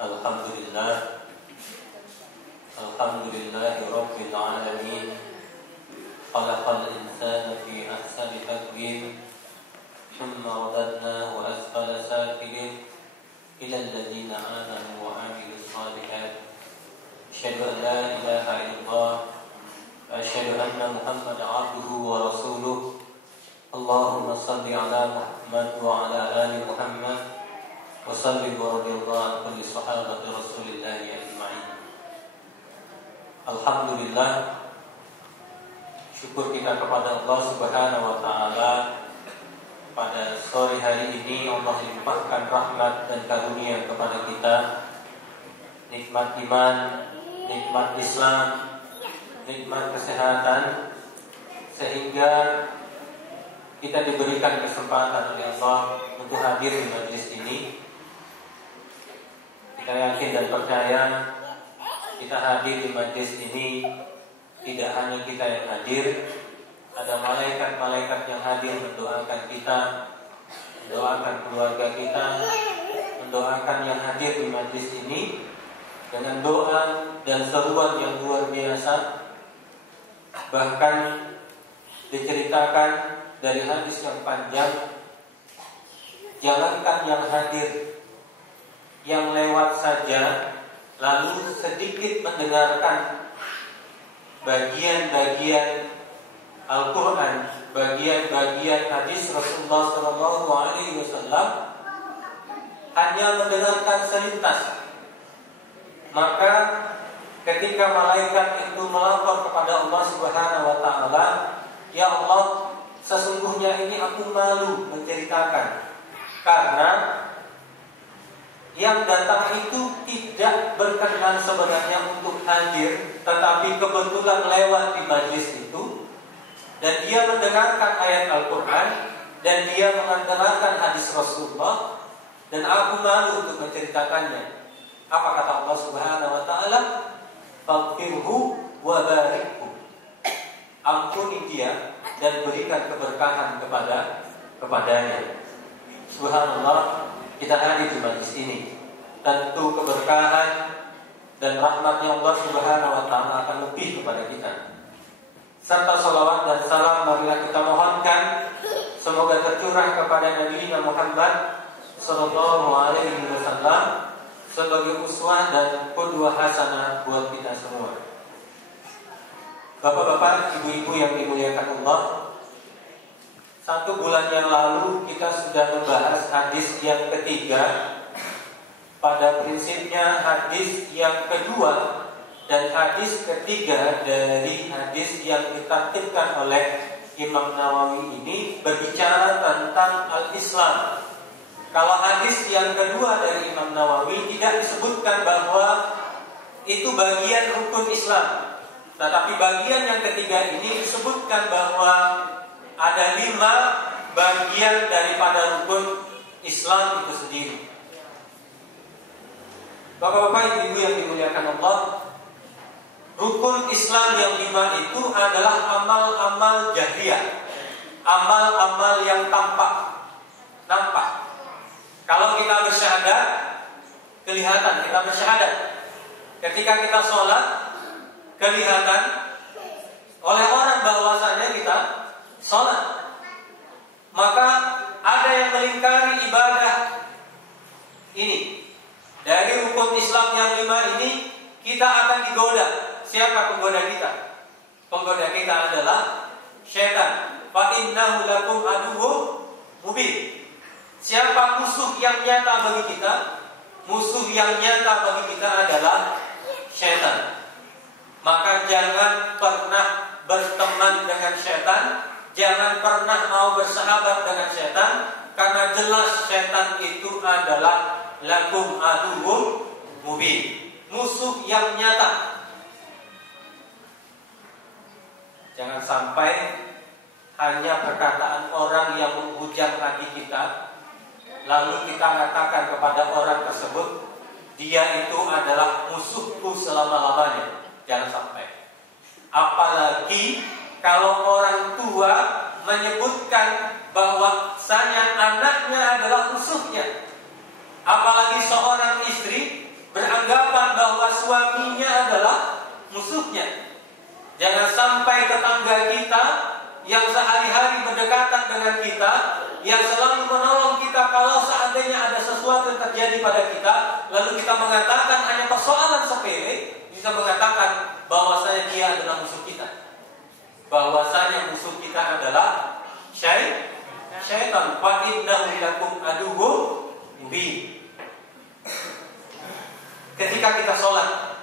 Alhamdulillah, Alhamdulillahi Rabbil Alamin. Khalaqal insana fi ahsani taqwim, thumma radadnahu asfala safilin, ila alladhina amanu wa amilus shalihat. Asyhadu an la ilaha illallah wa asyhadu anna Muhammadan abduhu wa rasuluh. Allahumma salli ala Muhammad wa ala ali Muhammad wa sallim wa radiyallahu an kulli sahabati Rasulillahi ajma'in. Alhamdulillah, syukur kita kepada Allah Subhanahu wa taala. Pada sore hari ini Allah limpahkan rahmat dan karunia kepada kita, nikmat iman, nikmat Islam, nikmat kesehatan, sehingga kita diberikan kesempatan oleh Allah untuk hadir di majelis ini. Kita yakin dan percaya kita hadir di majelis ini tidak hanya kita yang hadir, ada malaikat-malaikat yang hadir mendoakan kita, mendoakan keluarga kita, mendoakan yang hadir di majelis ini dengan doa dan seruan yang luar biasa. Bahkan diceritakan dari hadis yang panjang, jangankan yang hadir, yang lewat saja lalu sedikit mendengarkan bagian-bagian Al-Quran, bagian-bagian hadis Rasulullah SAW, hanya mendengarkan selintas, maka ketika malaikat itu melapor kepada Allah Subhanahu wa taala, ya Allah, sesungguhnya ini aku malu menceritakan, karena yang datang itu tidak berkenan sebenarnya untuk hadir, tetapi kebetulan lewat di majlis itu, dan dia mendengarkan ayat Al-Quran, dan dia mendengarkan hadis Rasulullah, dan aku malu untuk menceritakannya. Apa kata Allah Subhanahu wa taala? Faghfirhu wa barikhu. Ampuni dia dan berikan keberkahan kepadanya. Subhanallah, kita hadir di majlis ini, tentu keberkahan dan rahmatnya Allah Subhanahu wa taala akan lebih kepada kita. Serta salawat dan salam marilah kita mohonkan semoga tercurah kepada Nabi Muhammad sallallahu alaihi wasallam sebagai uswah dan qudwah hasanah buat kita semua. Bapak-bapak, ibu-ibu yang dimuliakan Allah, 1 bulan yang lalu kita sudah membahas hadis yang ketiga. Pada prinsipnya hadis yang kedua dan hadis ketiga dari hadis yang ditartibkan oleh Imam Nawawi ini berbicara tentang al-Islam. Kalau hadis yang kedua dari Imam Nawawi tidak disebutkan bahwa itu bagian rukun Islam, tetapi bagian yang ketiga ini disebutkan bahwa ada 5 bagian daripada rukun Islam itu sendiri. Bapak-bapak, ibu yang dimuliakan Allah, rukun Islam yang 5 itu adalah amal-amal jahriyah, amal-amal yang nampak. Kalau kita bersyahadat, kelihatan kita bersyahadat. Ketika kita sholat, kelihatan oleh orang bahwasanya kita sholat. Maka ada yang melingkari ibadah ini. Dari rukun Islam yang 5 ini, kita akan digoda. Siapa penggoda kita? Penggoda kita adalah syaitan. Fa innahu lakum aduwwun mubin. Siapa musuh yang nyata bagi kita? Musuh yang nyata bagi kita adalah syaitan. Maka jangan pernah berteman dengan syaitan, jangan pernah mau bersahabat dengan syaitan, karena jelas syaitan itu adalah lakum aduwwun mubin, musuh yang nyata. Jangan sampai hanya perkataan orang yang menghujam hati kita, lalu kita katakan kepada orang tersebut, dia itu adalah musuhku selama-lamanya. Jangan sampai. Apalagi kalau orang tua menyebutkan bahwasanya anaknya adalah musuhnya. Apalagi seorang istri beranggapan bahwa suaminya adalah musuhnya. Jangan sampai tetangga kita yang sehari-hari berdekatan dengan kita, yang selalu menolong kita kalau seandainya ada sesuatu yang terjadi pada kita, lalu kita mengatakan hanya persoalan sepele, bisa mengatakan bahwasanya dia adalah musuh kita. Bahwasanya musuh kita adalah syaitan. Wa innahu lakum aduwwun mubin. Ketika kita sholat,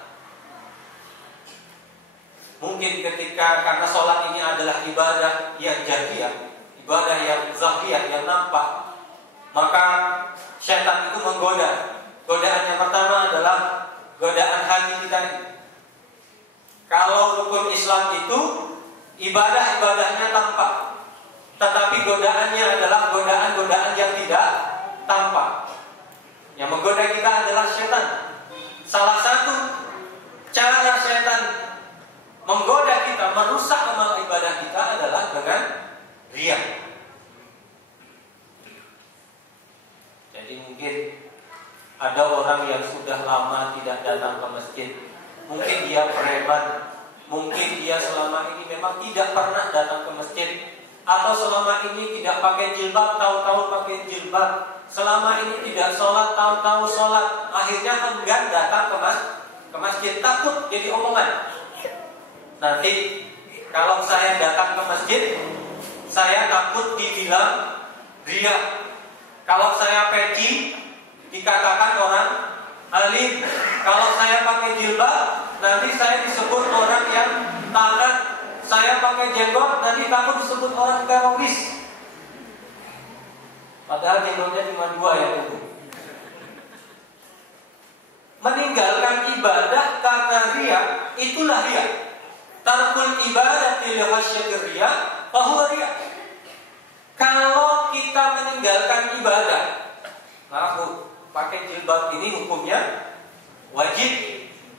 mungkin ketika karena sholat ini adalah ibadah yang jahiliyah, ibadah yang zahiriyah, yang nampak, maka syaitan itu menggoda. Godaan yang pertama adalah godaan hati kita. Kalau rukun Islam itu ibadah-ibadahnya tampak, tetapi godaannya adalah godaan-godaan yang tidak tampak. Yang menggoda kita adalah syaitan. Salah satu cara syaitan menggoda kita, merusak amal ibadah kita adalah dengan riya. Jadi mungkin ada orang yang sudah lama tidak datang ke masjid. Mungkin dia preman, mungkin dia selama ini memang tidak pernah datang ke masjid, atau selama ini tidak pakai jilbab, tahu-tahu pakai jilbab. Selama ini tidak sholat, tahu-tahu sholat. Akhirnya enggan datang ke masjid, takut jadi omongan. Nanti kalau saya datang ke masjid, saya takut dibilang riya. Kalau saya peci, dikatakan orang alim. Kalau saya pakai jilbab, nanti saya disebut orang yang taat. Saya pakai jenggot, nanti takut disebut orang teroris. Padahal jenggotnya cuma 2 yang itu. Meninggalkan ibadah karena riya, itulah riya. Tarkul ibadati li khasyatir riya, fa huwa riya. Kalau kita meninggalkan ibadah, pakai jilbab ini hukumnya wajib.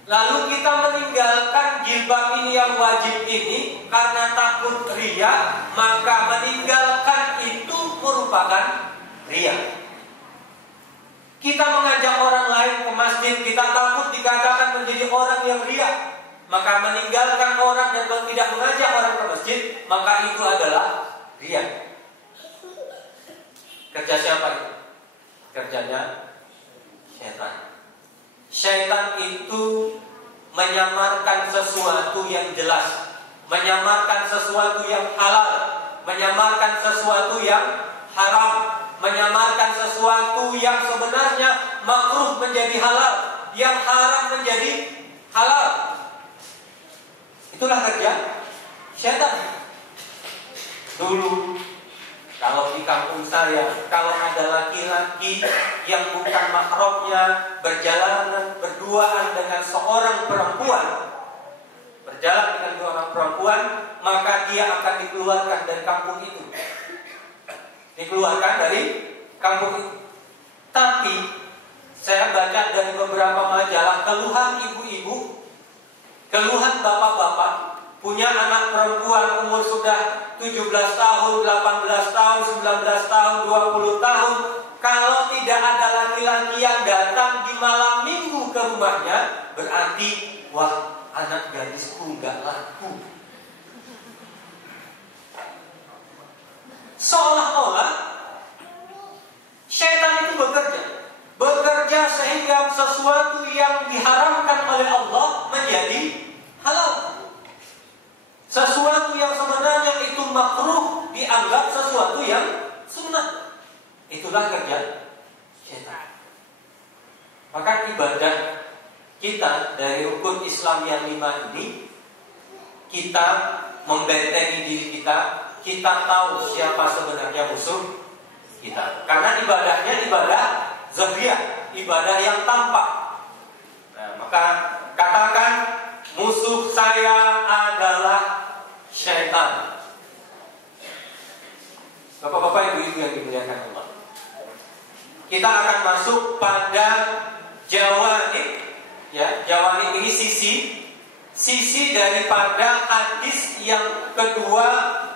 Lalu kita meninggalkan jilbab ini yang wajib ini karena takut riya, maka meninggalkan itu merupakan riya. Kita mengajak orang lain ke masjid, kita takut dikatakan menjadi orang yang riya, maka meninggalkan orang dan tidak mengajak orang ke masjid, maka itu adalah riya. Kerja siapa itu? Kerjanya syaitan. Syaitan itu menyamarkan sesuatu yang jelas, menyamarkan sesuatu yang halal, menyamarkan sesuatu yang haram, menyamarkan sesuatu yang sebenarnya makruh menjadi halal, yang haram menjadi halal. Itulah kerja syaitan. Dulu kalau di kampung saya, kalau ada laki-laki yang bukan mahramnya berjalan berduaan dengan seorang perempuan, berjalan dengan 2 orang perempuan, maka dia akan dikeluarkan dari kampung itu. Dikeluarkan dari kampung itu. Tapi saya baca dari beberapa majalah keluhan ibu-ibu, keluhan bapak-bapak, punya anak perempuan umur sudah 17 tahun, 18 tahun, 19 tahun, 20 tahun. Kalau tidak ada laki-laki yang datang di malam minggu ke rumahnya, berarti wah, anak gadisku gak laku. Seolah-olah syaitan itu bekerja sehingga sesuatu yang diharamkan oleh Allah menjadi halal. Sesuatu yang sebenarnya itu makruh dianggap sesuatu yang sunnah. Itulah kerja syaitan. Maka ibadah kita dari rukun Islam yang 5 ini, kita membentengi diri kita. Kita tahu siapa sebenarnya musuh kita. Karena ibadahnya ibadah zahiriyah, ibadah yang tampak. Nah, maka katakan musuh saya adalah syaitan. Bapak-bapak, ibu-ibu yang dimuliakan Allah, kita akan masuk pada jawanib. Ya, jawanib ini sisi daripada hadis yang kedua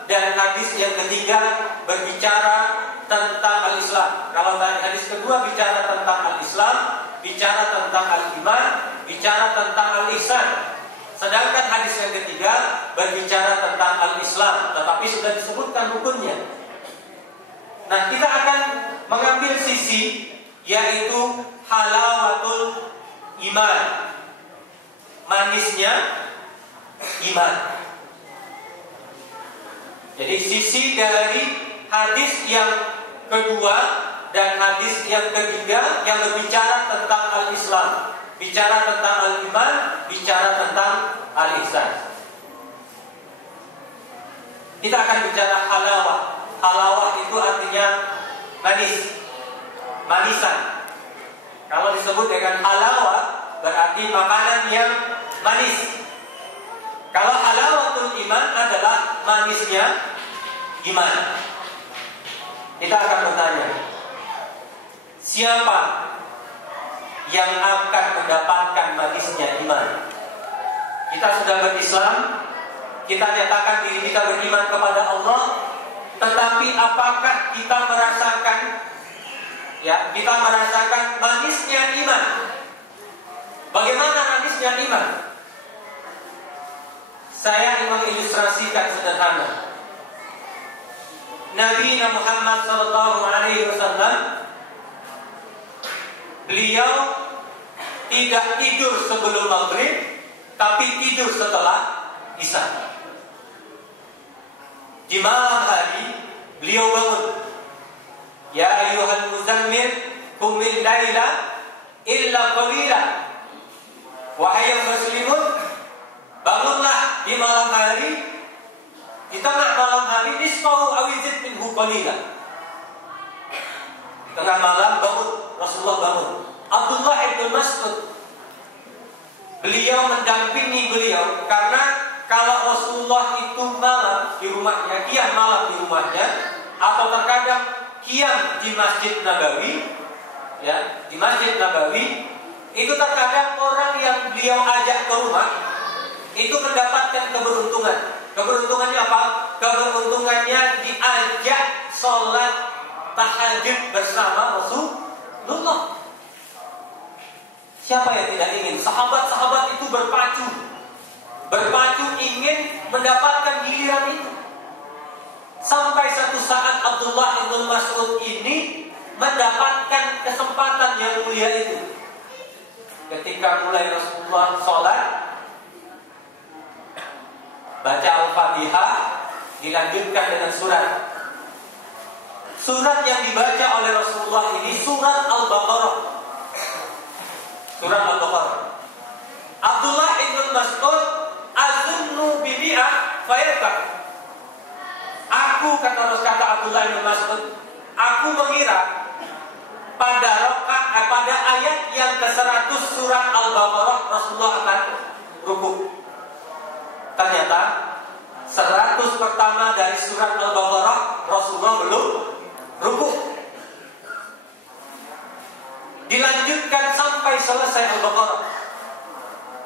dan hadis yang ketiga berbicara tentang al-Islam. Kalau tadi hadis kedua bicara tentang al-Islam, bicara tentang al-iman, bicara tentang al-ihsan. Sedangkan hadis yang ketiga berbicara tentang al-Islam, tetapi sudah disebutkan rukunnya. Nah, kita akan mengambil sisi yaitu halawatul iman, manisnya iman. Jadi sisi dari hadis yang kedua dan hadis yang ketiga yang berbicara tentang al-Islam, bicara tentang al-iman, bicara tentang al-ihsan. Kita akan bicara halawah. Halawah itu artinya manis, manisan. Kalau disebut dengan halawah berarti makanan yang manis. Kalau halawatul iman adalah manisnya iman. Kita akan bertanya, siapa yang akan mendapatkan manisnya iman? Kita sudah berislam, kita nyatakan diri kita beriman kepada Allah, tetapi apakah kita merasakan manisnya iman? Bagaimana manisnya iman? Saya ingin mengilustrasikan sederhana. Nabi Muhammad SAW, beliau tidak tidur sebelum maghrib, tapi tidur setelah isya. Di malam hari beliau bangun, ya ayyuhal muzammil qum min laila illa qalila. Wahai yang muslimun, bangunlah di malam hari, di tengah malam hari, nisfahu aw yazid minhu qalila. Di tengah malam bangun, Rasulullah bangun. Abdullah bin Mas'ud, beliau mendampingi beliau karena kalau Rasulullah itu malam di rumahnya, qiyam malam di rumahnya, atau terkadang qiyam di Masjid Nabawi, ya, di Masjid Nabawi, itu terkadang orang yang beliau ajak ke rumah itu mendapatkan keberuntungan. Keberuntungannya apa? Keberuntungannya diajak sholat tahajud bersama Rasulullah. Siapa yang tidak ingin? Sahabat-sahabat itu berpacu ingin mendapatkan giliran itu. Sampai satu saat Abdullah bin Mas'ud ini mendapatkan kesempatan yang mulia itu. Ketika mulai Rasulullah sholat, baca Al-Fatihah, dilanjutkan dengan surat. Surat yang dibaca oleh Rasulullah ini surat Al-Baqarah. Surat Al-Baqarah. Abdullah bin Mas'ud, azunnu bibi'ah fayarkab. Aku, kata Abdullah bin Mas'ud, aku mengira pada ayat yang ke-100 surat Al-Baqarah Rasulullah akan rukuk. Ternyata 100 pertama dari surat Al-Baqarah Rasulullah belum rukuk. Dilanjutkan sampai selesai Al-Baqarah.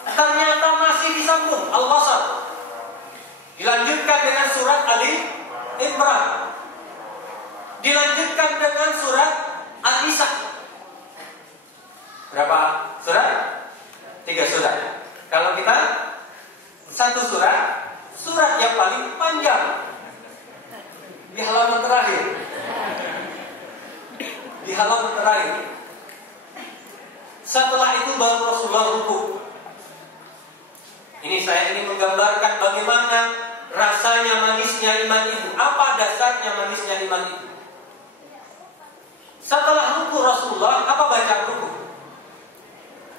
Ternyata masih disambung Al-Wasat. Dilanjutkan dengan surat Ali Imran. Dilanjutkan dengan surat An-Nisa. Berapa surat? 3 surat. Kalau kita satu surat yang paling panjang di halaman terakhir. Di halaman terakhir. Setelah itu baru Rasulullah rukuk. Ini saya ingin menggambarkan bagaimana rasanya manisnya iman itu. Apa dasarnya manisnya iman itu? Setelah rukuk Rasulullah, apa bacaan rukuk?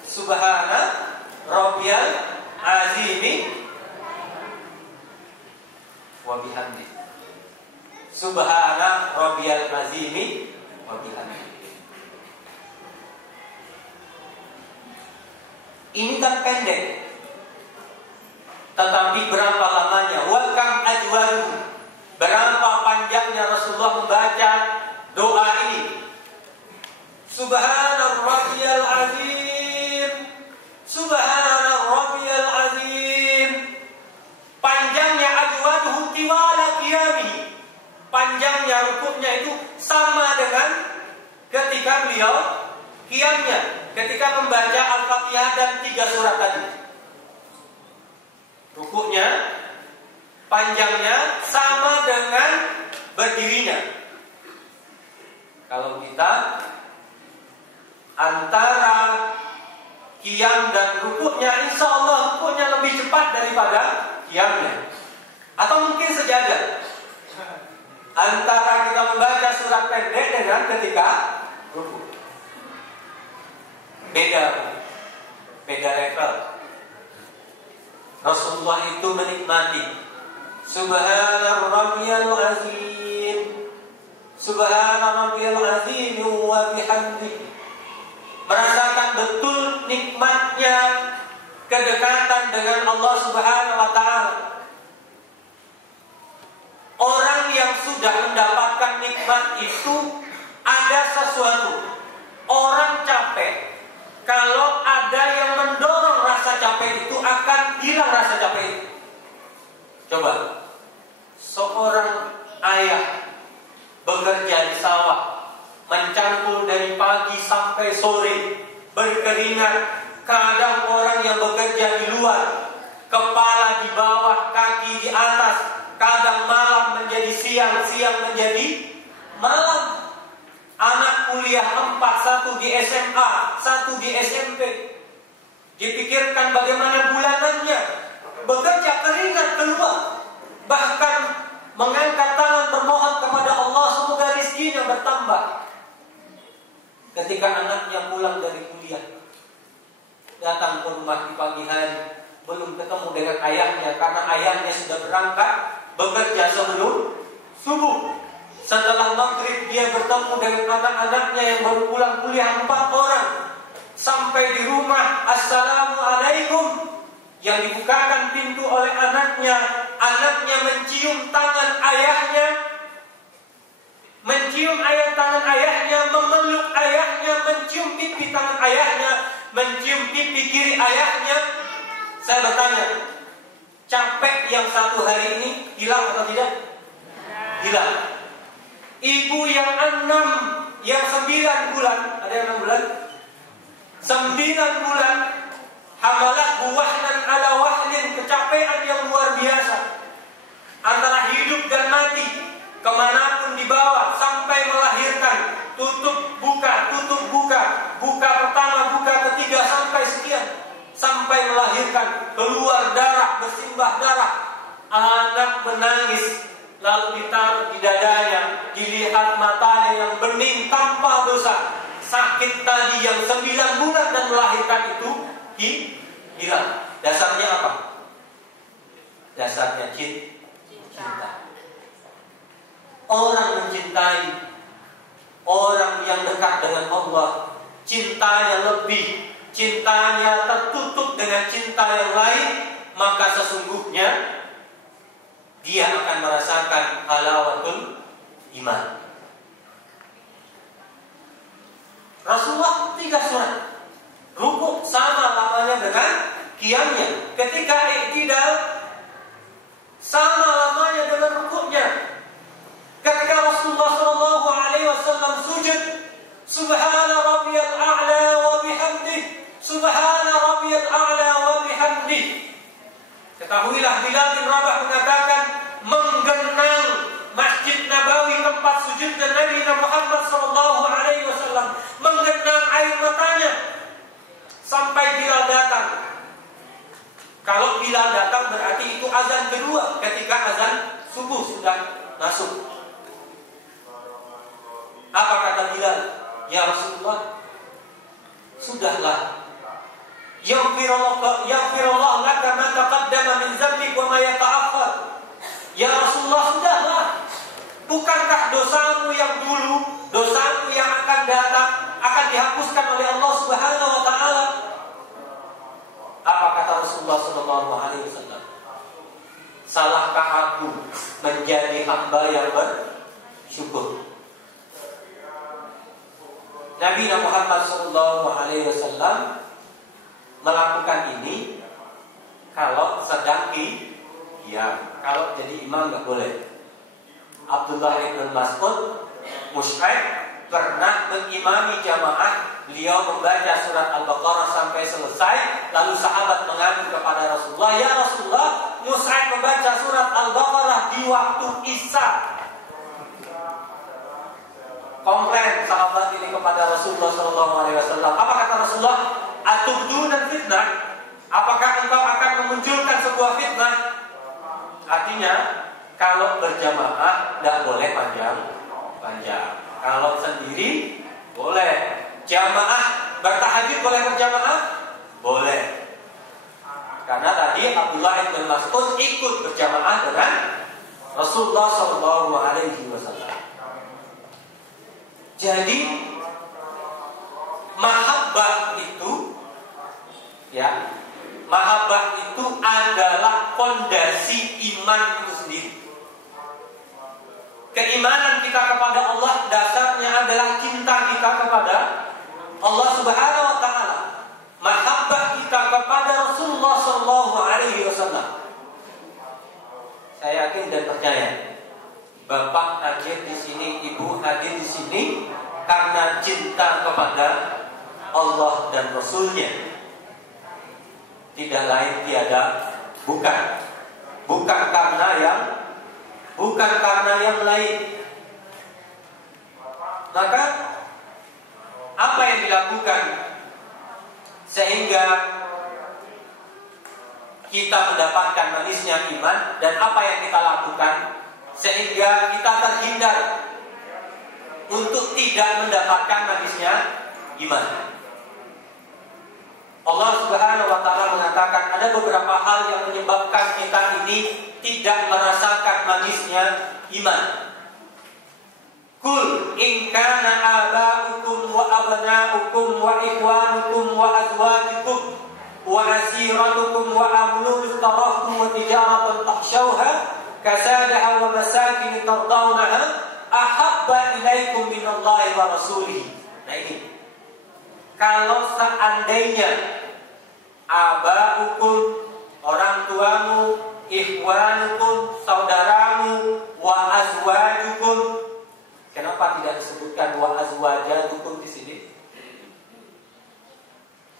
Subhana Rabbiyal Azimi wa bihamdi. Subhana Rabbiyal Azimi wa bihamdi. Ini kan pendek, tetapi berapa lamanya? Wa kam ajwaru. Berapa panjangnya Rasulullah membaca doa ini? Subhana Rabbiyal Azim, Subhana Rabbiyal Azim. Panjangnya ajwaduhu tiwala qiyami. Panjangnya rukuknya itu sama dengan ketika beliau qiyamnya, ketika membaca Al-Fatihah dan 3 surat tadi. Rukuknya, panjangnya sama dengan berdirinya. Kalau kita antara qiyam dan rukuknya, insya Allah rukuknya lebih cepat daripada qiyamnya. Atau mungkin sejajar antara kita membaca surat pendek dengan ketika rukuk. Beda level. Rasulullah itu menikmati Subhana rabbiyal azim, Subhana rabbiyal azim wa bihamdihi. Merasakan betul nikmatnya kedekatan dengan Allah Subhanahu wa ta'ala. Orang yang sudah mendapatkan nikmat itu ada sesuatu. Orang capek, kalau ada yang mendorong rasa capek itu, akan hilang rasa capek itu. Coba, seorang ayah bekerja di sawah, mencangkul dari pagi sampai sore, berkeringat. Kadang orang yang bekerja di luar, kepala di bawah, kaki di atas. Kadang malam menjadi siang, siang menjadi malam. Anak kuliah 4, 1 di SMA, 1 di SMP. Dipikirkan bagaimana bulanannya. Bekerja keringat keluar. Bahkan mengangkat tangan bermohon kepada Allah semoga rizkinya bertambah. Ketika anaknya pulang dari kuliah, datang ke rumah di pagi hari, belum ketemu dengan ayahnya karena ayahnya sudah berangkat bekerja sebelum subuh. Setelah maghrib dia bertemu dengan anak-anaknya yang baru pulang kuliah 4 orang. Sampai di rumah, Assalamualaikum. Yang dibukakan pintu oleh anaknya. Anaknya mencium tangan ayahnya, mencium tangan ayahnya, memeluk ayahnya, mencium pipi tangan ayahnya, mencium pipi kiri ayahnya. Saya bertanya, capek yang 1 hari ini hilang atau tidak? Hilang. Ibu yang 6, yang 9 bulan, ada yang 6 bulan? 9 bulan, hamalah buwahnan ala wahlin, kecapean yang luar biasa. Antara hidup dan mati, kemanapun dibawa, sampai melahirkan, tutup buka, buka pertama, buka ketiga, sampai sekian. Sampai melahirkan, keluar darah, bersimbah darah. Anak menangis, lalu ditaruh di dadanya, dilihat matanya yang bening tanpa dosa. Sakit tadi yang 9 bulan dan melahirkan itu hilang. Dasarnya apa? Dasarnya cinta. Orang mencintai, orang yang dekat dengan Allah, cintanya lebih, cintanya tertutup dengan cinta yang lain, maka sesungguhnya dia akan merasakan halawatul iman. Rasulullah 3 surat. Rukuk sama lamanya dengan qiyamnya. Ketika i'tidal sama lamanya dengan rukuknya. Ketika Rasulullah SAW sujud, Subhana rabbiyal a'la wa bihamdih, Subhana rabbiyal a'la wa bihamdih. Ketahuilah Bilal bin Rabah mengatakan, menggenang Masjid Nabawi tempat sujudnya Nabi Muhammad SAW, menggenang air matanya sampai Bilal datang. Kalau Bilal datang berarti itu azan kedua, ketika azan subuh sudah masuk. Apa kata Bilal? Ya Rasulullah, sudahlah. Yaghfirullah laka ma taqaddama min dzambik wa ma yata'akhkhar. Ya Rasulullah, sudahlah. Bukankah dosamu yang dulu, dosamu yang akan datang akan dihapuskan oleh Allah Subhanahu wa taala? Apa kata Rasulullah sallallahu alaihi wasallam? Salahkah aku menjadi hamba yang bersyukur? Nabi Muhammad sallallahu alaihi wasallam melakukan ini kalau sedang qiyam. Kalau jadi imam nggak boleh. Abdullah bin Mas'ud Mus'ab pernah mengimami jamaah Beliau membaca surat Al-Baqarah sampai selesai, lalu sahabat mengadu kepada Rasulullah, "Ya Rasulullah, Mus'ab membaca surat Al-Baqarah di waktu Isya." Komplain sahabat ini kepada Rasulullah SAW. Apa kata Rasulullah? "Atubduna fitnah?" Apakah engkau akan memunculkan sebuah fitnah? Artinya, kalau berjamaah tidak boleh panjang-panjang. Kalau sendiri boleh. Jamaah bertahajud boleh berjamaah? Boleh. Karena tadi Abdullah bin Mas'ud ikut berjamaah dengan Rasulullah SAW. Jadi mahabbah itu, ya, mahabbah itu adalah fondasi iman itu sendiri. Keimanan kita kepada Allah dasarnya adalah cinta kita kepada Allah Subhanahu wa taala. Mahabbah kita kepada Rasulullah SAW. Saya yakin dan percaya, Bapak hadir di sini, Ibu hadir di sini karena cinta kepada Allah dan Rasulnya. Tidak lain tiada, bukan karena yang lain. Maka apa yang dilakukan sehingga kita mendapatkan manisnya iman, dan apa yang kita lakukan sehingga kita terhindar untuk tidak mendapatkan manisnya iman? Allah Subhanahu wa taala mengatakan ada beberapa hal yang menyebabkan kita ini tidak merasakan manisnya iman. Qul in kana aba'ukum wa abna'ukum wa ikhwanukum wa azwajukum wa asiratukum wa amlun taraftum wa tijaratan takhshawha kasadaha wa masakin tardawnaha ahabba ilaikum minallahi wa rasulihi. Nah ini, kalau seandainya aba'ukum, orang tuamu, ikhwanukum, saudaramu, wa azwajukum. Kenapa tidak disebutkan wa azwajatukum di sini?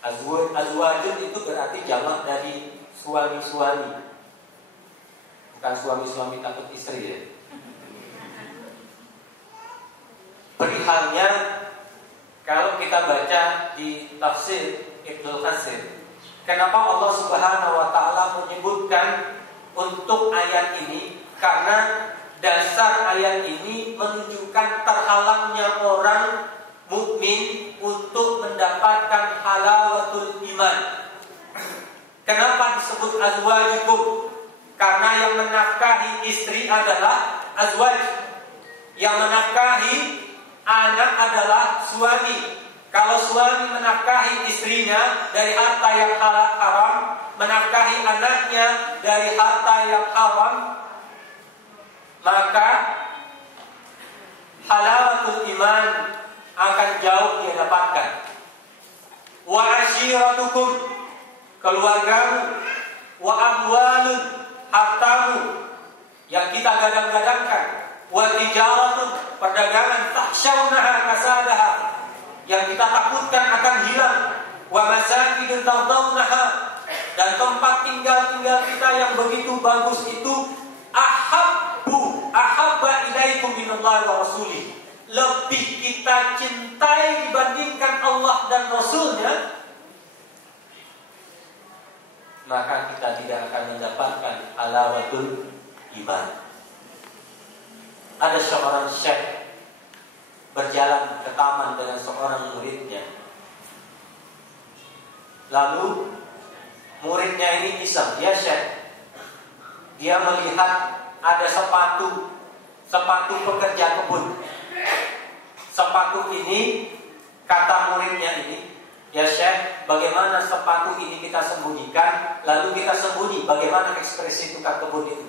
Azwajun itu berarti jamak dari suami-suami. Bukan suami-suami takut istri ya. Perihalnya kalau kita baca di tafsir Ibnu Katsir, kenapa Allah Subhanahu wa taala menyebutkan untuk ayat ini? Karena dasar ayat ini menunjukkan terhalangnya orang mukmin untuk mendapatkan halawatul iman. Kenapa disebut azwajukum? Karena yang menafkahi istri adalah azwaj. Yang menafkahi anak adalah suami. Kalau suami menafkahi istrinya dari harta yang haram, menafkahi anaknya dari harta yang haram, maka halawatul iman akan jauh dia dapatkan. Wa ashiratukum, keluargamu, wa amwalun, hartamu yang kita gadang-gadangkan, wa tijaratun, perdagangan, takhshawnaha kasadaha, yang kita takutkan akan hilang, wa masakin tardawnaha, dan tempat tinggal kita yang begitu bagus itu, ahabba ilaikum minallahi wa rasulih, lebih kita cintai dibandingkan Allah dan Rasulnya, maka kita tidak akan mendapatkan halawatul iman. Ada seorang syekh berjalan ke taman dengan seorang muridnya. Lalu muridnya ini iseng, dia syekh, dia melihat ada sepatu pekerja kebun. Sepatu ini, kata muridnya ini, ya Syekh, bagaimana sepatu ini kita sembunyikan, lalu kita sembunyi, bagaimana ekspresi tukang kebun itu?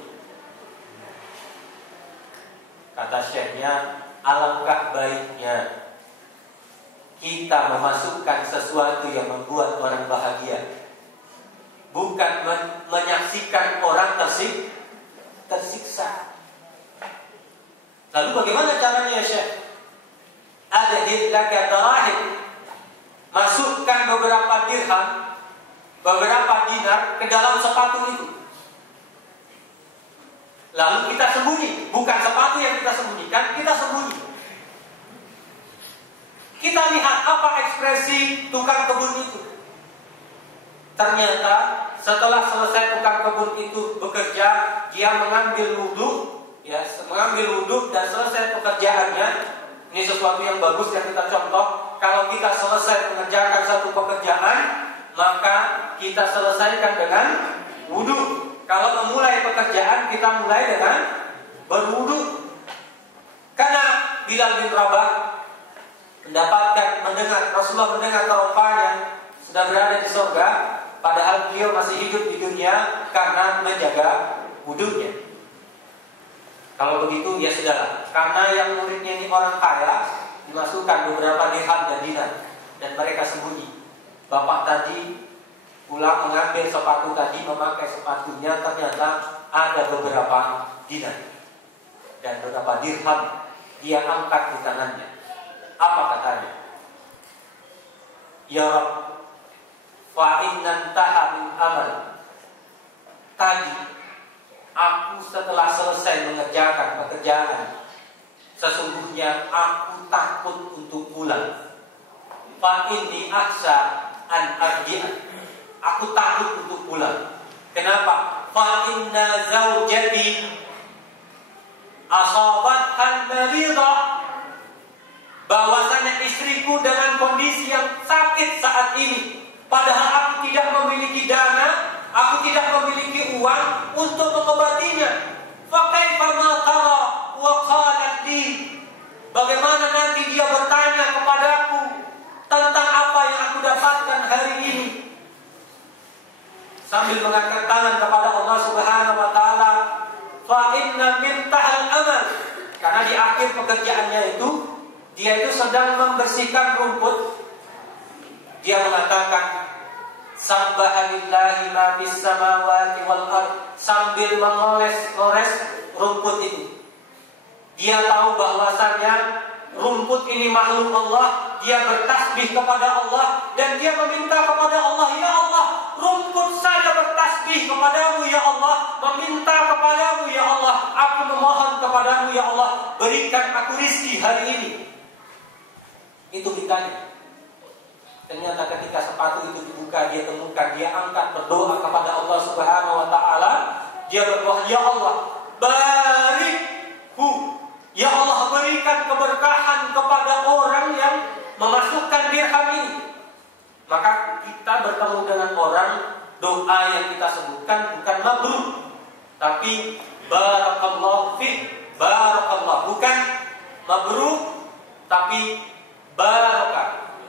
Kata Syekhnya, alangkah baiknya kita memasukkan sesuatu yang membuat orang bahagia, bukan menyaksikan orang tersiksa. Lalu bagaimana caranya ya Syekh? Adhid laka darahim, masukkan beberapa dirham, beberapa dinar ke dalam sepatu itu. Lalu kita sembunyi, bukan sepatu yang kita sembunyikan, kita sembunyi. Kita lihat apa ekspresi tukang kebun itu. Ternyata setelah selesai tukang kebun itu bekerja, dia mengambil wudhu, mengambil wudhu dan selesai pekerjaannya. Ini sesuatu yang bagus yang kita contoh. Kalau kita selesai mengerjakan satu pekerjaan, maka kita selesaikan dengan wudhu. Kalau memulai pekerjaan, kita mulai dengan berwudhu. Karena Bilal bin Rabah mendengar Rasulullah mendengar terompahnya sudah berada di surga, padahal beliau masih hidup di dunia karena menjaga wudhunya. Kalau begitu ya sudahlah, karena yang muridnya ini orang kaya, dimasukkan beberapa dirham dan dinar dan mereka sembunyi. Bapak tadi pulang mengambil sepatu tadi, memakai sepatunya, ternyata ada beberapa dinar dan beberapa dirham dia angkat di tangannya. Apa katanya? Ya Rabb, fa inna taha min amal. Tadi aku setelah selesai mengerjakan pekerjaan, sesungguhnya aku takut untuk pulang. Fa inni akhsha an arji'a. Aku takut untuk pulang. Kenapa? Fa inna zaujati asabatha maridah. Bahwasanya istriku dengan kondisi yang sakit saat ini. Padahal aku tidak memiliki dana, aku tidak memiliki uang untuk mengobatinya. Fa kaifa ma tara wa qalat li. Bagaimana nanti dia bertanya kepadaku tentang apa yang aku dapatkan hari ini? Sambil mengangkat tangan kepada Allah Subhanahu wa taala, fa inna min tahal amal. Karena di akhir pekerjaannya itu, dia itu sedang membersihkan rumput. Dia mengatakan, Subhanallahi ma fis samawati wal ard, sambil mengoles-ngoles rumput itu. Dia tahu bahwasannya rumput ini makhluk Allah. Dia bertasbih kepada Allah dan dia meminta kepada Allah, ya Allah, rumput saja bertasbih kepadamu ya Allah, meminta kepadamu ya Allah, aku memohon kepadamu ya Allah, berikan aku rizki hari ini. Itu ditanya. Ternyata ketika sepatu itu dibuka, dia temukan, dia angkat berdoa kepada Allah Subhanahu wa taala. Dia berdoa, ya Allah, barikhu. Ya Allah, berikan keberkahan kepada orang yang memasukkan dirham ini. Maka kita bertemu dengan orang, doa yang kita sebutkan bukan mabrur, tapi barakallahu fiik. Barakallah, bukan mabrur, tapi barakah.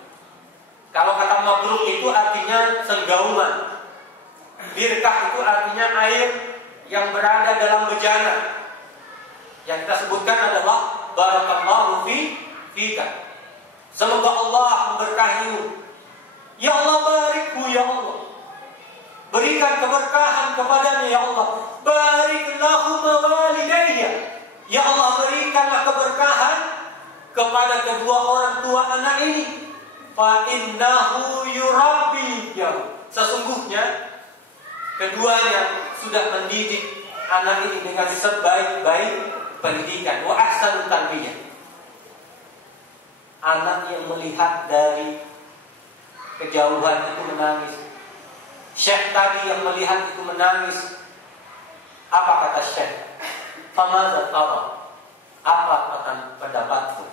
Kalau kata mabruk itu artinya senggauman. Birkah itu artinya air yang berada dalam bejana. Yang kita sebutkan adalah barakallahu fika. Semoga Allah memberkahimu. Ya Allah, barikhu ya Allah. Berikan keberkahan kepadanya ya Allah. Barik lahu mawalidayya. Ya Allah, berikanlah keberkahan kepada kedua orang tua anak ini. Fa innahu yurabbi. Sesungguhnya keduanya sudah mendidik anak ini dengan sebaik-baik pendidikan. Wa ahsanu tarbiyah. Anak yang melihat dari kejauhan itu menangis. Syekh tadi yang melihat itu menangis. Apa kata Syekh? Famadza tara? Apa kata pendapatmu?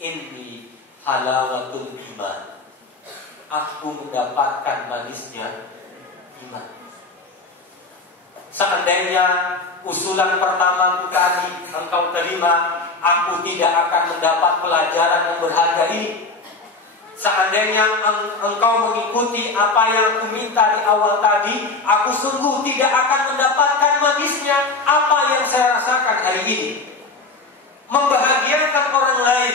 Inni halawatul iman. Aku mendapatkan manisnya iman. Seandainya usulan pertama tadi engkau terima, aku tidak akan mendapat pelajaran yang berharga ini. Seandainya engkau mengikuti apa yang aku minta di awal tadi, aku sungguh tidak akan mendapatkan manisnya apa yang saya rasakan hari ini. Membahagiakan orang lain,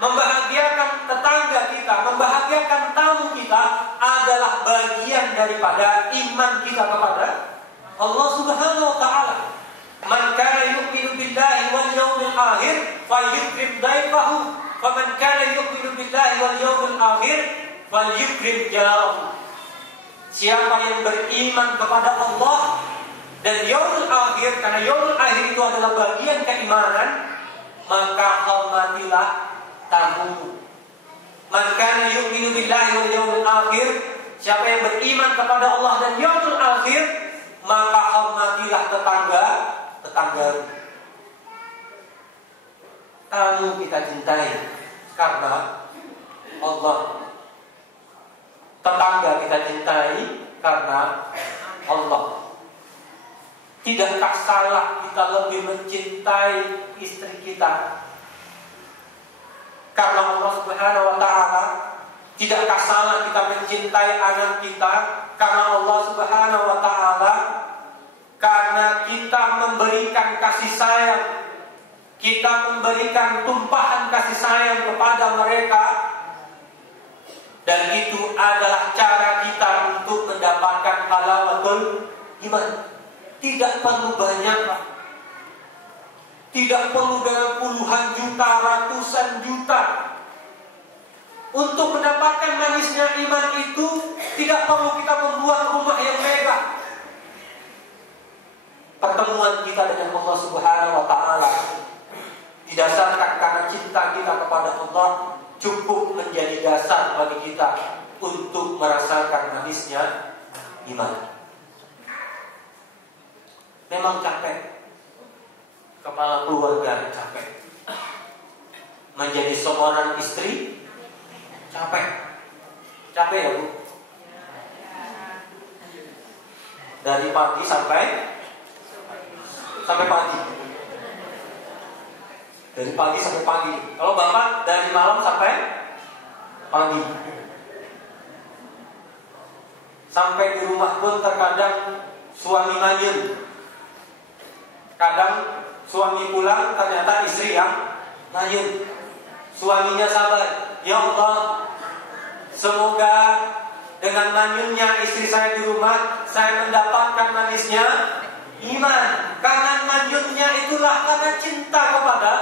membahagiakan tetangga kita, membahagiakan tamu kita adalah bagian daripada iman kita kepada Allah Subhanahu wa taala. Man kana yu'minu billahi wal yawmil akhir falyukrim dayfahu "Faman kana yu'minu billahi wal yawmil akhir falyukrim jarahu." Siapa yang beriman kepada Allah dan yaumul akhir, karena yaumul akhir itu adalah bagian keimanan, maka hormatilah tamu. Man kana yu'minu billahi wal yawmil akhir, siapa yang beriman kepada Allah dan yaumul akhir, maka hormatilah tetangga. Tamu kita cintai karena Allah. Tetangga kita cintai karena Allah. Tidakkah salah kita lebih mencintai istri kita karena Allah Subhanahu wa ta'ala? Tidakkah salah kita mencintai anak kita karena Allah Subhanahu wa ta'ala? Karena kita memberikan kasih sayang, kita memberikan tumpahan kasih sayang kepada mereka, dan itu adalah cara kita untuk mendapatkan halawatul iman. Tidak perlu banyak, tidak perlu dengan puluhan juta, ratusan juta. Untuk mendapatkan manisnya iman itu tidak perlu kita membuat rumah yang megah. Pertemuan kita dengan Allah Subhanahu wa ta'ala didasarkan karena cinta kita kepada Allah, cukup menjadi dasar bagi kita untuk merasakan manisnya iman. Memang capek, kepala keluarga capek, menjadi seorang istri capek ya Bu, dari pagi sampai pagi, dari pagi sampai pagi. Kalau bapak dari malam sampai pagi, sampai di rumah pun terkadang suami manyun. Kadang suami pulang ternyata istri yang ngayun. Suaminya sabar, "Ya Allah, semoga dengan manyunnya istri saya di rumah, saya mendapatkan manisnya iman." Karena manyunnya itulah karena cinta kepada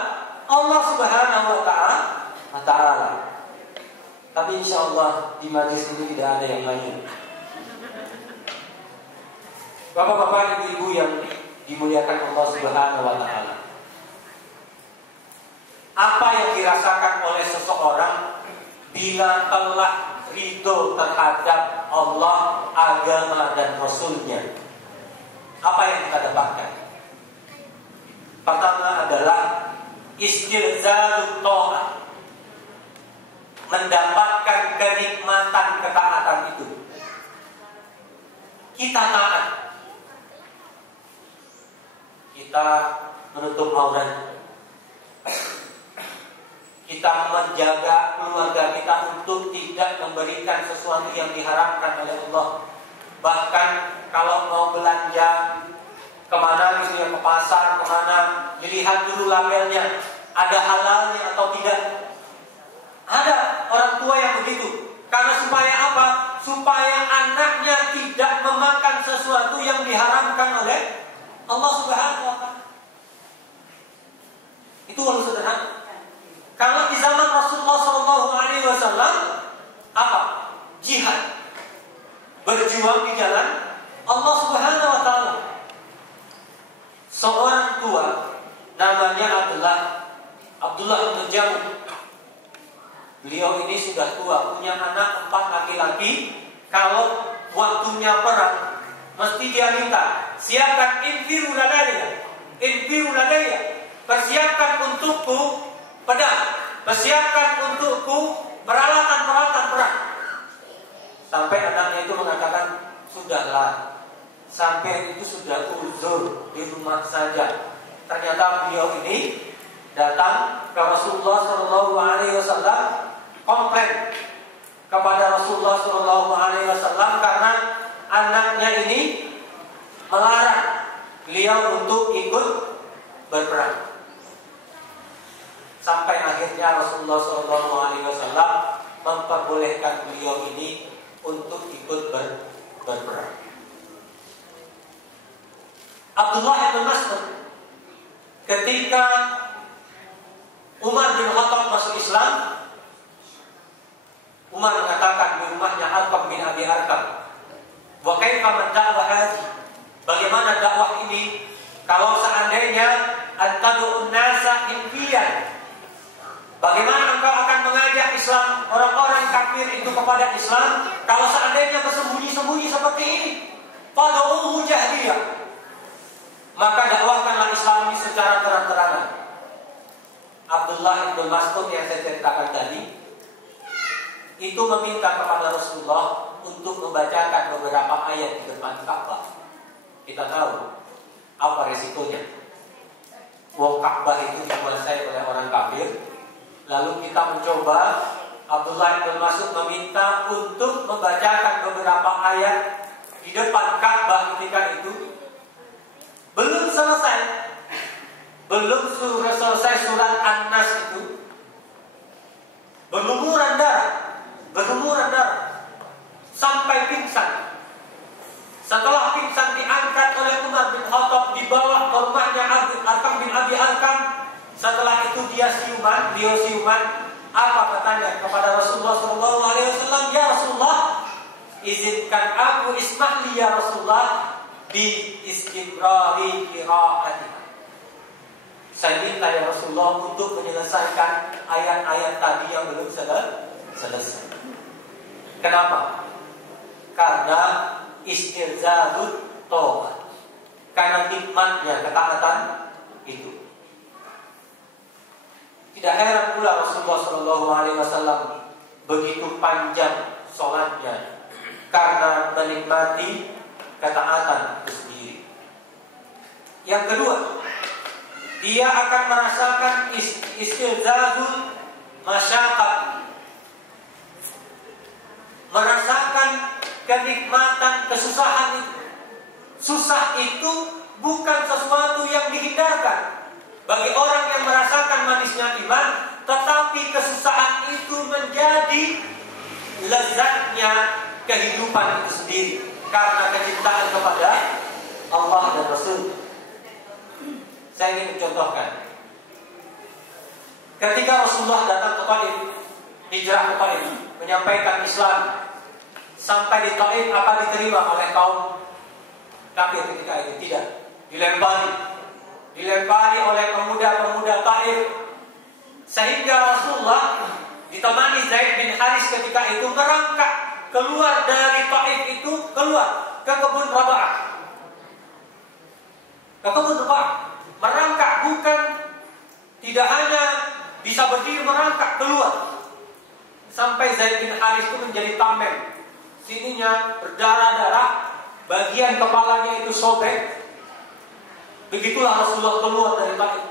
Allah Subhanahu wa ta'ala. Tapi insya Allah di majlis ini tidak ada yang manyun. Bapak-bapak, ibu-ibu yang dimuliakan Allah Subhanahu wa ta'ala, apa yang dirasakan oleh seseorang bila telah ridho terhadap Allah, agama dan Rasulnya? Apa yang kita dapatkan? Pertama adalah istilzadut ta'ah, mendapatkan kenikmatan ketaatan itu. Kita taat, kita menutup aurat, kita menjaga keluarga kita untuk tidak memberikan sesuatu yang diharamkan oleh Allah. Bahkan kalau mau belanja kemana, misalnya ke pasar, kemana, dilihat dulu labelnya, ada halalnya atau tidak. Ada orang tua yang begitu. Karena supaya apa? Supaya anaknya tidak memakan sesuatu yang diharamkan oleh Allah Subhanahu wa ta'ala. Itu harus sederhana. Kalau di zaman Rasulullah SAW, apa? Jihad, berjuang di jalan Allah Subhanahu wa ta'ala. Seorang tua namanya Abdullah bin Jamu. Beliau ini sudah tua, punya anak 4 laki-laki. Kalau waktunya perang, mesti dia minta, "Siapkan infiru ladaya, persiapkan untukku pedang, persiapkan untukku peralatan perang." Sampai anaknya itu mengatakan, "Sudahlah, sampai itu sudah uzur di rumah saja." Ternyata beliau ini datang ke Rasulullah SAW, komplain kepada Rasulullah SAW karena anaknya ini melarang beliau untuk ikut berperang. Sampai akhirnya Rasulullah SAW memperbolehkan beliau ini untuk ikut berperang. Abdullah bin Mas'ud, ketika Umar bin Khattab masuk Islam, Islam, Umar mengatakan di rumahnya Arqam bin Abi Arqam, "Wa kaifa man da'wa haji?" Bagaimana dakwah ini kalau seandainya antadun nasa infiyan? Bagaimana engkau akan mengajak Islam, orang-orang kafir itu kepada Islam, kalau seandainya bersembunyi-sembunyi seperti ini? Fad'uhu jahriyah. Maka dakwahkanlah Islam ini secara terang-terangan. Abdullah bin Mas'ud yang saya ceritakan tadi itu meminta kepada Rasulullah untuk membacakan beberapa ayat di depan Ka'bah. Kita tahu apa resikonya. Wong Ka'bah itu dikuasai oleh orang kafir. Lalu kita mencoba, Abdullah bin Mas'ud meminta untuk membacakan beberapa ayat di depan Ka'bah ketika itu. Belum selesai surat An-Nas itu, berlumuran darah sampai pingsan. Setelah pingsan diangkat oleh Umar bin Khattab, dibawa ke rumahnya Arqam bin Abi Arqam. Setelah itu beliau siuman. Apa katanya kepada Rasulullah SAW? "Ya Rasulullah, izinkan aku, ismahli ya Rasulullah, bi istimrari qiraati." Saya minta ya Rasulullah untuk menyelesaikan ayat-ayat tadi yang belum selesai. Kenapa? Karena istirzadut taubat. Karena nikmatnya ketaatan itu. Tidak heran pula Rasulullah SAW begitu panjang sholatnya karena menikmati ketaatan itu sendiri. Yang kedua, dia akan merasakan istirzadul masyaqah, merasakan kenikmatan kesusahan itu. Susah itu bukan sesuatu yang dihindarkan bagi orang yang merasakan manisnya iman, tetapi kesusahan itu menjadi lezatnya kehidupan itu sendiri karena kecintaan kepada Allah dan Rasul. Saya ingin mencontohkan. Ketika Rasulullah datang ke Taif, hijrah ke Taif, menyampaikan Islam, sampai di Taif apa diterima oleh kaum kafir ketika itu? Tidak. Dilempari oleh pemuda-pemuda Taif, sehingga Rasulullah ditemani Zaid bin Haris ketika itu merangkak keluar dari Taif itu, keluar ke kebun Raba'ah. Merangkak, bukan tidak hanya bisa berdiri, merangkak keluar sampai Zaid bin Haris itu menjadi tameng. Sininya berdarah-darah, bagian kepalanya itu sobek. Begitulah Rasulullah keluar dari Taif.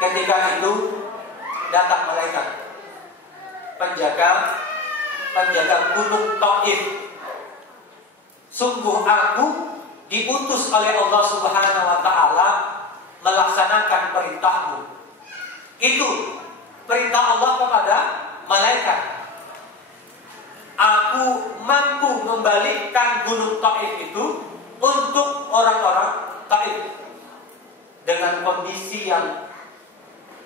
Ketika itu datang malaikat penjaga gunung Taif. Sungguh aku diutus oleh Allah Subhanahu wa taala melaksanakan perintahmu. Itu perintah Allah kepada malaikat. Aku mampu membalikkan gunung Taif itu untuk orang-orang Taif dengan kondisi yang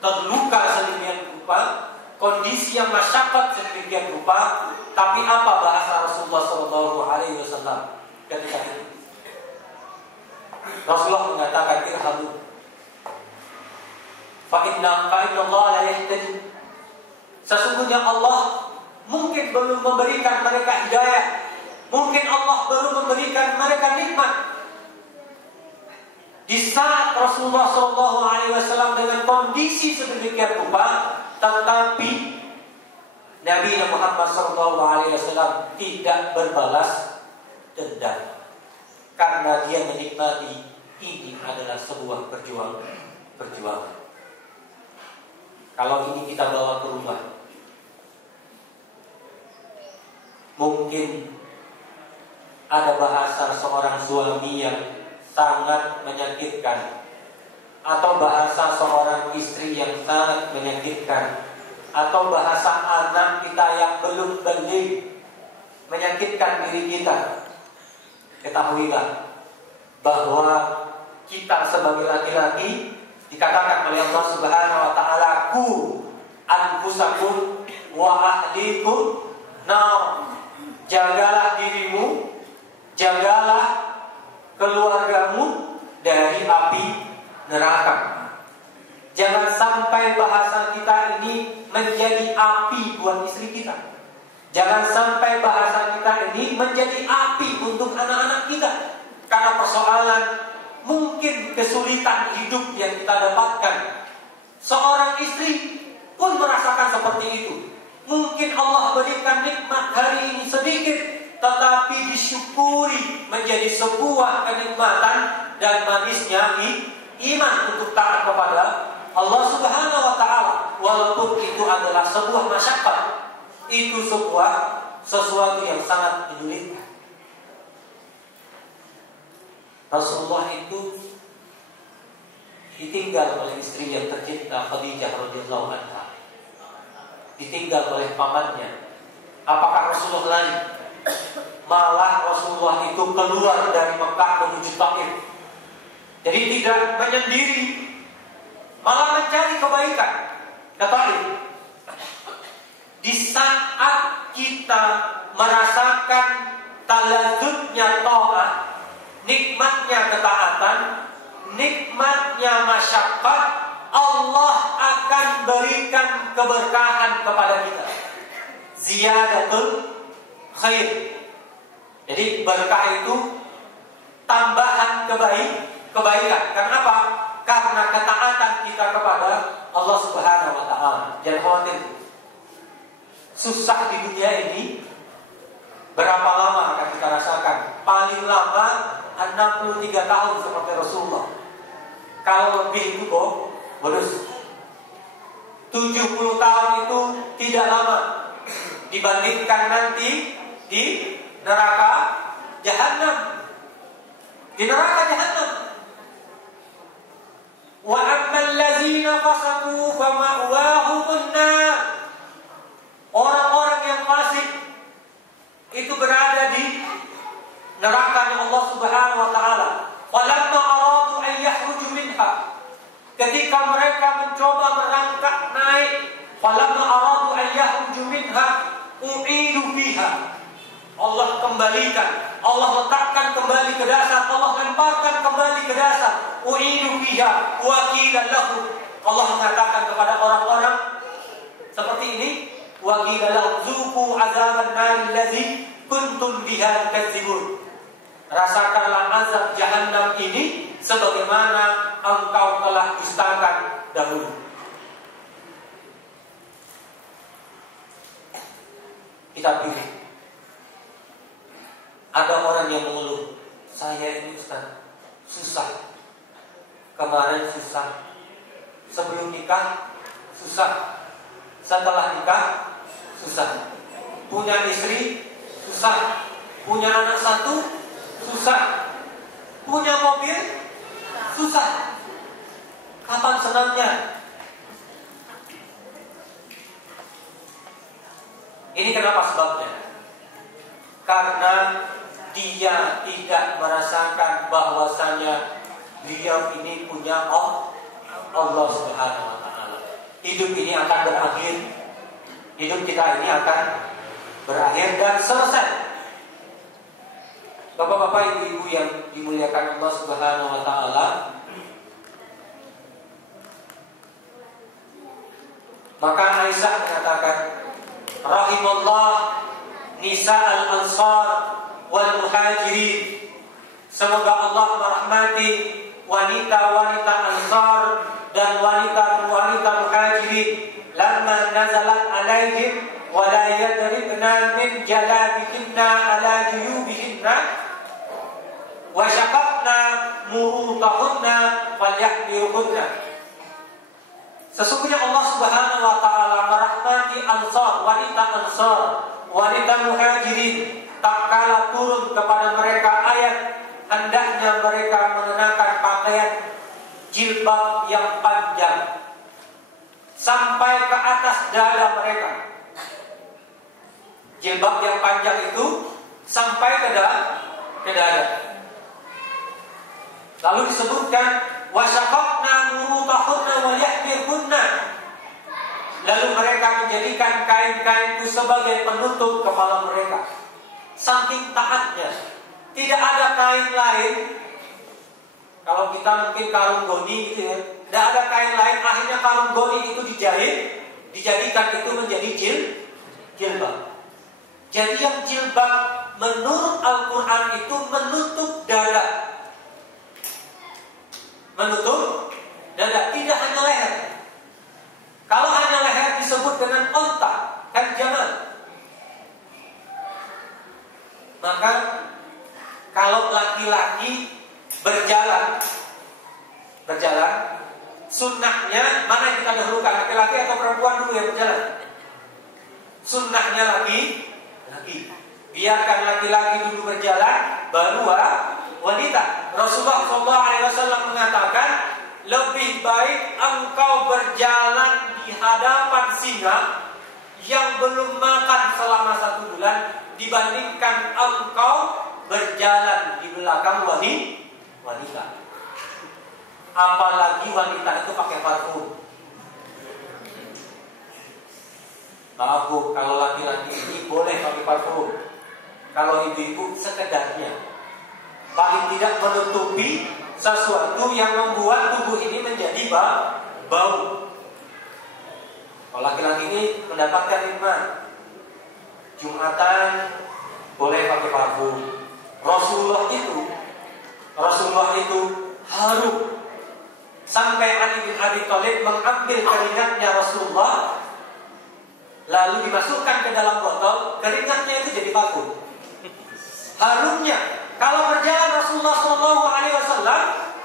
terluka sedemikian rupa, kondisi yang masyaqqat sedemikian rupa. Tapi apa bahasa Rasulullah SAW ketika itu? Rasulullah mengatakan, "Irhamu, fa inna Allah la yahtadi." Sesungguhnya Allah mungkin belum memberikan mereka hidayah, mungkin Allah belum memberikan mereka nikmat. Di saat Rasulullah SAW dengan kondisi sedemikian rupa, tetapi Nabi Muhammad SAW tidak berbalas dendam, karena dia menikmati ini adalah sebuah perjuangan. Kalau ini kita bawa ke rumah, mungkin ada bahasa seorang suami yang sangat menyakitkan, atau bahasa seorang istri yang sangat menyakitkan, atau bahasa anak kita yang belum balik menyakitkan diri kita. Ketahuilah bahwa kita sebagai laki-laki dikatakan oleh Allah Subhanahu wa taala, "Ku anfusakum wa ahlikum nar. Jagalah dirimu, jagalah keluargamu dari api neraka. Jangan sampai bahasa kita ini menjadi api buat istri kita. Jangan sampai bahasa kita ini menjadi api untuk anak-anak kita. Karena persoalan mungkin kesulitan hidup yang kita dapatkan. Seorang istri pun merasakan seperti itu. Mungkin Allah berikan nikmat hari ini sedikit, tetapi disyukuri menjadi sebuah kenikmatan dan manisnya iman untuk taat kepada Allah Subhanahu wa Ta'ala. Walaupun itu adalah sebuah masyaqqat, itu sesuatu yang sangat menyulitkan. Rasulullah itu ditinggal oleh istri yang tercinta Khadijah radhiyallahu anha. Ditinggal oleh pamannya. Apakah Rasulullah lari? Malah Rasulullah itu keluar dari Mekah menuju Taif. Jadi tidak menyendiri, malah mencari kebaikan ke Taif. Di saat kita merasakan talazutnya ta'ah, nikmatnya ketaatan, nikmatnya masyaqqat, Allah akan berikan keberkahan kepada kita. Ziyadatul khair. Jadi berkah itu tambahan kebaikan. Kenapa? Karena ketaatan kita kepada Allah Subhanahu wa Ta'ala. Jangan khawatir. Susah di dunia ini berapa lama akan kita rasakan? Paling lama 63 tahun seperti Rasulullah. Kalau lebih itu bonus. 70 tahun itu tidak lama dibandingkan nanti di neraka Jahannam. Di neraka Jahannam. Wa ammal ladzina fasaqu fama'wahumun nar. Orang-orang yang fasik itu berada di neraka Allah Subhanahu wa Ta'ala. Walamma aradu an yakhruju minha. Ketika mereka mencoba merangkak naik, falamma aradu an yakhruju minha u'idu fiha. Allah kembalikan, Allah letakkan kembali ke dasar, Allah lemparkan kembali ke dasar. U'idu fiha wa qila lahum. Allah mengatakan kepada orang-orang seperti ini, wa qila lahum zuqu 'adzaban nar allazi kuntum biha tukadzibun. Rasakanlah azab Jahannam ini sebagaimana engkau telah dustakan dahulu. Kita pilih. Ada orang yang mengeluh, saya ini Ustaz susah. Kemarin susah, sebelum nikah susah, setelah nikah susah. Punya istri susah, punya anak satu susah, punya mobil susah. Kapan senangnya? Ini kenapa sebabnya? Karena dia tidak merasakan bahwasanya beliau ini punya Allah Subhanahu wa Ta'ala. Hidup ini akan berakhir. Hidup kita ini akan berakhir dan selesai. Bapak-bapak, ibu-ibu yang dimuliakan Allah Subhanahu wa Ta'ala, maka Aisyah mengatakan, rahimallah nisa al-ansar wal muhajirin. Semoga Allah merahmati wanita-wanita Ansar dan wanita-wanita Muhajirin. Lamma nazalat alaihim wa la yadribna min jalabihinna ala juyubihinna wa syaqaqna murutahunna falyahdirhunna. Sesungguhnya Allah Subhanahu wa Ta'ala merahmati Ansar, wanita Muhajirin, tak kala turun kepada mereka ayat hendaknya mereka mengenakan pakaian jilbab yang panjang sampai ke atas dada mereka. Jilbab yang panjang itu sampai ke dada. Lalu disebutkan wasyaqaqna murutahunna wa yahdirhunna. Lalu mereka menjadikan kain-kain itu sebagai penutup kepala mereka. Saking taatnya, tidak ada kain lain. Kalau kita mungkin karung goni gitu ya, tidak ada kain lain. Akhirnya karung goni itu dijahit, dijadikan itu menjadi jilbab. Jadi yang jilbab menurut Al-Quran itu menutup dada. Menutup dada, tidak hanya leher. Kalau hanya leher disebut dengan onta, kan jangan. Maka kalau laki-laki berjalan, sunnahnya mana yang kita dahulukan, laki-laki atau perempuan dulu yang berjalan? Sunnahnya laki. Biarkan laki-laki dulu berjalan, baru wanita. Rasulullah SAW mengatakan, lebih baik engkau berjalan di hadapan singa yang belum makan selama 1 bulan dibandingkan engkau berjalan di belakang wanita. Apalagi wanita itu pakai parfum. Maaf Bu, kalau laki-laki ini boleh pakai parfum. Kalau ibu-ibu sekedarnya, paling tidak menutupi sesuatu yang membuat tubuh ini menjadi bau. Kalau laki-laki ini mendapatkan nikmat, Jumatan boleh pakai parfum. Rasulullah itu harum. Sampai Ali bin Abi Thalib mengambil keringatnya Rasulullah, lalu dimasukkan ke dalam botol, keringatnya itu jadi parfum. Harumnya. Kalau berjalan Rasulullah SAW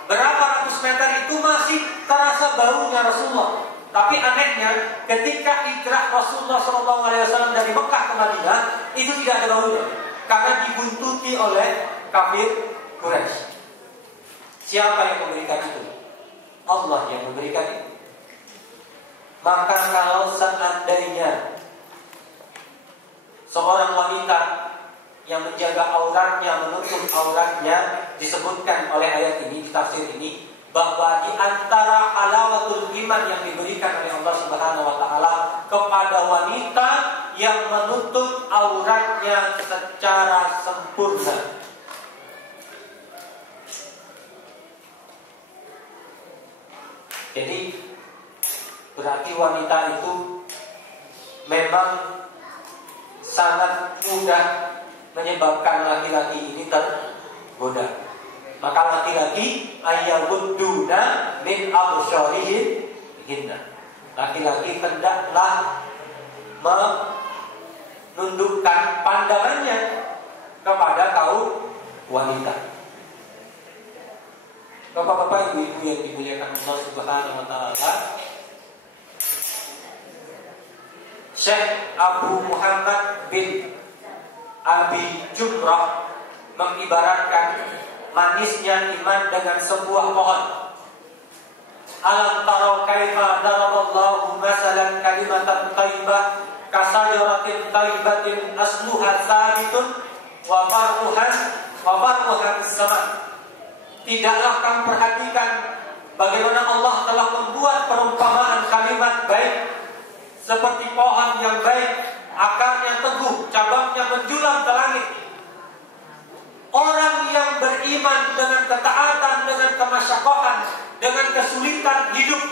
berapa ratus meter itu masih terasa baunya Rasulullah. Tapi anehnya, ketika hijrah Rasulullah SAW dari Mekah ke Madinah, itu tidak ada baunya, karena dibuntuti oleh kafir Quraisy. Siapa yang memberikan itu? Allah yang memberikan itu. Maka kalau seandainya seorang wanita yang menjaga auratnya, menutup auratnya, disebutkan oleh ayat ini, di tafsir ini, bahwa di antara halawatul iman yang diberikan oleh Allah Subhanahu wa taala kepada wanita yang menutup auratnya secara sempurna. Jadi berarti wanita itu memang sangat mudah menyebabkan laki-laki ini tergoda. Maka laki-laki ayyawudduna min absyarihinna. Laki-laki hendaklah menundukkan pandangannya kepada kaum wanita. Bapak-bapak, ibu-ibu yang dimuliakan Allah Subhanahu wa taala, Syekh Abu Muhammad bin Abi Jumrah mengibaratkan manisnya iman dengan sebuah pohon. Alam tarau kaifa daraballahu masalan kalimatan thayyibah kasajaratin thayyibatin asluha sabitun wa far'uha as-sama'. Tidaklah kamu perhatikan bagaimana Allah telah membuat perumpamaan kalimat baik seperti pohon yang baik, akarnya teguh, cabangnya menjulang ke langit. Orang yang beriman dengan ketaatan, dengan kemasyakohan, dengan kesulitan hidup,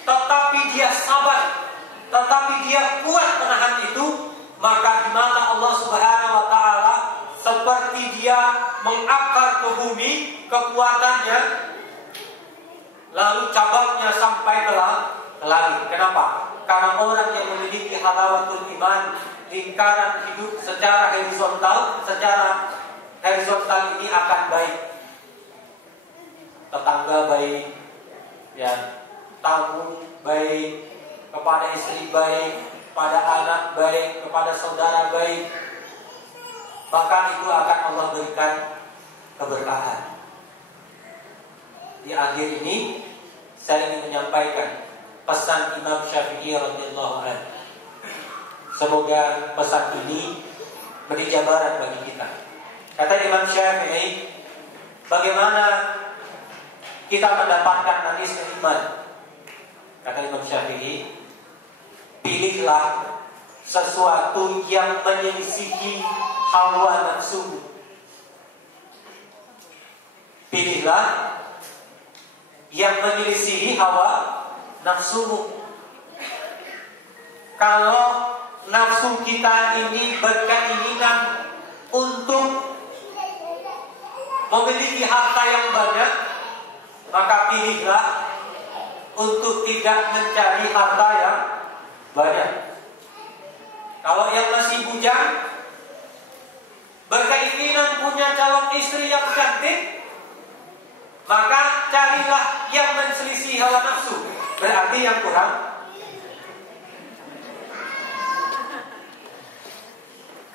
tetapi dia sabar, tetapi dia kuat menahan itu, maka di mata Allah Subhanahu wa taala seperti dia mengakar ke bumi kekuatannya, lalu cabangnya sampai ke langit. Kenapa? Karena orang yang memiliki halawatul iman, lingkaran hidup secara horizontal ini akan baik. Tetangga baik, ya, tamu baik, kepada istri baik, kepada anak baik, kepada saudara baik. Maka itu akan Allah berikan keberkahan. Di akhir ini saya ingin menyampaikan pesan Imam Syafi'i radhiyallahu anhu. Semoga pesan ini menjadi jabaran bagi kita. Kata Imam Syafi'i, bagaimana kita mendapatkan manisnya iman? Kata Imam Syafi'i, pilihlah sesuatu yang menyelisihi hawa nafsu. Pilihlah yang menyelisihi hawa nafsumu. Kalau nafsu kita ini berkeinginan untuk memiliki harta yang banyak, maka pilihlah untuk tidak mencari harta yang banyak. Kalau yang masih bujang berkeinginan punya calon istri yang cantik, maka carilah yang menselisih hawa nafsu. Berarti yang kurang.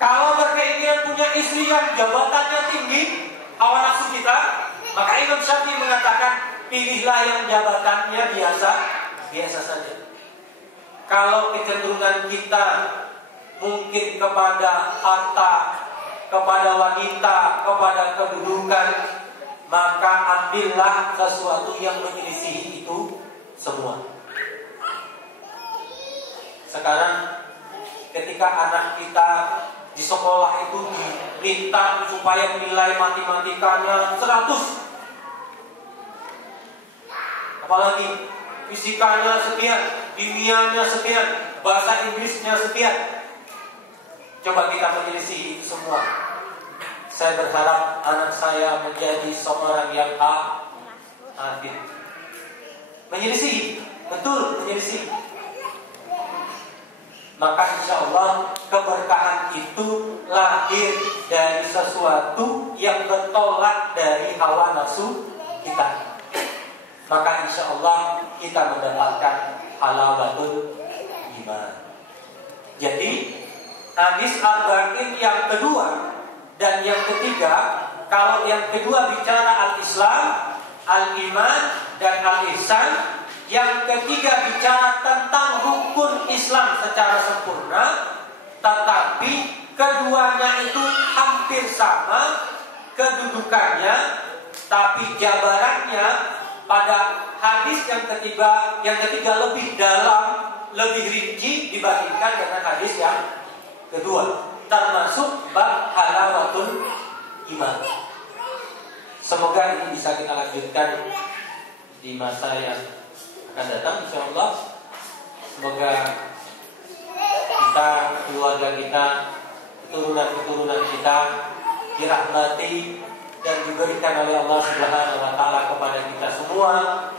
Kalau berkeinginan punya istri yang jabatannya tinggi, hawa nafsu kita, maka Imam Syafi'i mengatakan pilihlah yang jabatannya biasa saja. Kalau kecenderungan kita mungkin kepada harta, kepada wanita, kepada kedudukan, maka ambillah sesuatu yang menyelisihi itu semua. Sekarang ketika anak kita di sekolah itu diminta supaya nilai matematikanya 100, apalagi fisikanya sekian, kimianya sekian, bahasa Inggrisnya sekian. Coba kita menyelisihi itu semua. Saya berharap anak saya menjadi seorang yang adil. Menyelisihi, betul menyelisihi. Maka insya Allah keberkahan itu lahir dari sesuatu yang bertolak dari hawa nafsu kita. Maka insya Allah kita mendapatkan halawatul iman. Jadi hadis arba'in yang kedua dan yang ketiga, kalau yang kedua bicara al-Islam, al-iman dan al-ihsan, yang ketiga bicara tentang rukun Islam secara sempurna, tetapi keduanya itu hampir sama kedudukannya, tapi jabarannya pada hadis yang ketiga lebih dalam, lebih rinci dibandingkan dengan hadis yang kedua, termasuk bab halawatul iman. Semoga ini bisa kita lanjutkan di masa yang akan datang, insyaallah. Semoga kita, keluarga kita, keturunan-keturunan kita dirahmati dan diberikan oleh Allah Subhanahu wa taala kepada kita semua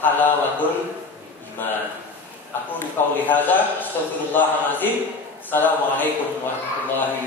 halawatul iman. Aku qauli hadza, astagfirullahalazim. Assalamualaikum warahmatullahi